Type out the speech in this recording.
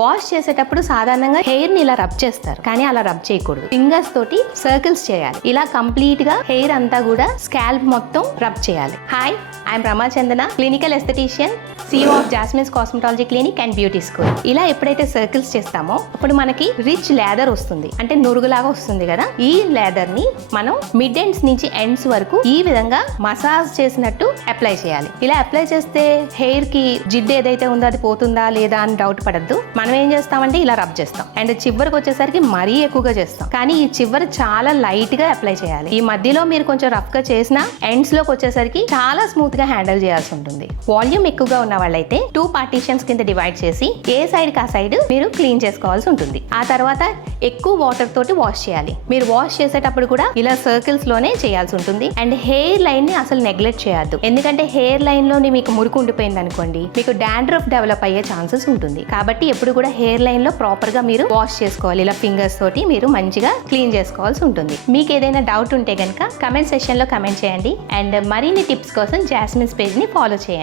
Wash చేసేటప్పుడు సాధారణంగా hair ని ఇలా రబ్ చేస్తారు, కానీ అలా రబ్ చేయకూడదు. ఫింగర్స్ తోటి సర్కిల్స్ చేయాలి. ఇలా కంప్లీట్ గా హెయిర్ అంతా కూడా స్కాల్ప్ మొత్తం రబ్ చేయాలి. Hi, I am Rama Chandana, clinical aesthetician, CEO of Jasmine's cosmetology clinic and beauty school. ఇలా ఎప్పుడైతే సర్కిల్స్ చేస్తామో అప్పుడు మనకి రిచ్ లేదర్ వస్తుంది, అంటే నురుగులాగా వస్తుంది కదా. ఈ లేదర్ ని మనం మిడ్ ఎండ్స్ నుంచి ఎండ్స్ వరకు ఈ విధంగా మసాజ్ చేసినట్టు అప్లై చేయాలి. ఇలా అప్లై చేస్తే హెయిర్ కి జిడ్డు ఏదైతే ఉందో అది పోతుందా లేదా అని డౌట్ పడద్దు. మనం ఏం చేస్తామంటే ఇలా రబ్ చేస్తాం, అండ్ చివరికి వచ్చేసరికి మరీ ఎక్కువగా చేస్తాం, కానీ ఈ చివరి చాలా లైట్ గా అప్లై చేయాలి. ఈ మధ్యలో మీరు కొంచెం రఫ్ గా చేసినా ఎండ్స్ లోకి వచ్చేసరికి చాలా స్మూత్ గా హ్యాండిల్ చేయాల్సి ఉంటుంది. వాల్యూమ్ ఎక్కువగా ఉన్న వాళ్ళైతే 2 పార్టీషన్స్ కింద డివైడ్ చేసి ఏ సైడ్ కా సైడ్ మీరు క్లీన్ చేసుకోవాల్సి ఉంటుంది. ఆ తర్వాత ఎక్కువ వాటర్ తోటి వాష్ చేయాలి. మీరు వాష్ చేసేటప్పుడు కూడా ఇలా సర్కిల్స్ లోనే చేయాల్సి ఉంటుంది. అండ్ హెయిర్ లైన్ ని అసలు నెగ్లెక్ట్ చేయొద్దు, ఎందుకంటే హెయిర్ లైన్ లోని మీకు మురికి ఉండిపోయింది అనుకోండి, మీకు డాండ్రఫ్ డెవలప్ అయ్యే ఛాన్సెస్ ఉంటుంది. కాబట్టి ఎప్పుడు కూడా హెయిర్ లైన్ లో ప్రాపర్ గా మీరు వాష్ చేసుకోవాలి. ఇలా ఫింగర్స్ తోటి మీరు మంచిగా క్లీన్ చేసుకోవాల్సి ఉంటుంది. మీకు ఏదైనా డౌట్ ఉంటే కనుక కమెంట్ సెక్షన్ లో కమెంట్ చేయండి. అండ్ మరిన్ని టిప్స్ కోసం జాస్మిన్స్ పేజ్ ని ఫాలో చేయండి.